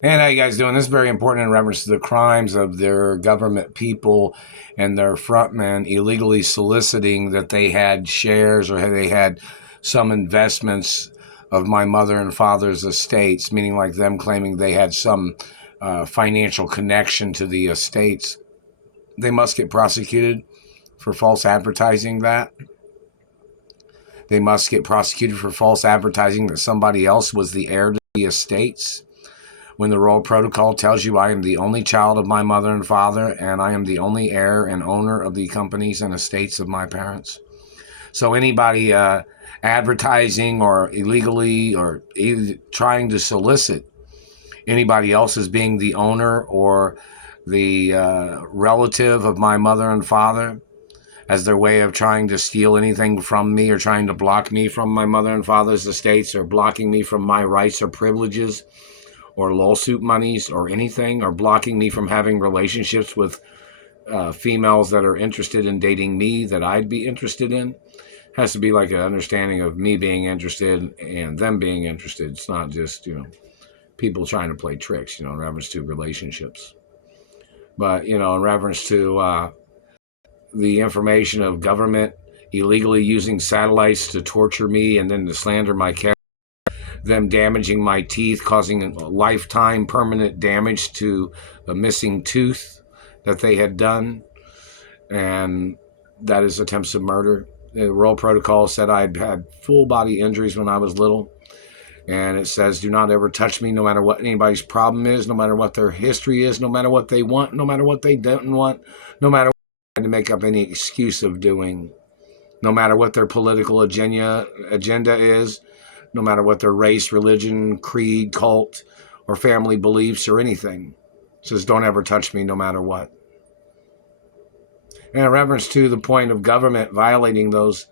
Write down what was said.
And how you guys doing? This is very important in reference to the crimes of their government people and their frontmen illegally soliciting that they had shares or they had some investments of my mother and father's estates, meaning like them claiming they had some financial connection to the estates. They must get prosecuted for false advertising that. They must get prosecuted for false advertising that somebody else was the heir to the estates. When the royal protocol tells you I am the only child of my mother and father, and I am the only heir and owner of the companies and estates of my parents. So anybody advertising or illegally or trying to solicit anybody else as being the owner or the relative of my mother and father as their way of trying to steal anything from me or trying to block me from my mother and father's estates or blocking me from my rights or privileges or lawsuit monies or anything, or blocking me from having relationships with females that are interested in dating me that I'd be interested in. Has to be like an understanding of me being interested and them being interested. It's not just, people trying to play tricks, in reference to relationships. But, in reference to the information of government illegally using satellites to torture me and then to slander my character, them damaging my teeth, causing lifetime permanent damage to a missing tooth that they had done, and that is attempts of murder. The Royal Protocol said I'd had full body injuries when I was little, and it says do not ever touch me no matter what anybody's problem is, no matter what their history is, no matter what they want, no matter what they don't want, no matter what to make up any excuse of doing, no matter what their political agenda is, no matter what their race, religion, creed, cult, or family beliefs or anything. It says, don't ever touch me no matter what. And in reference to the point of government violating those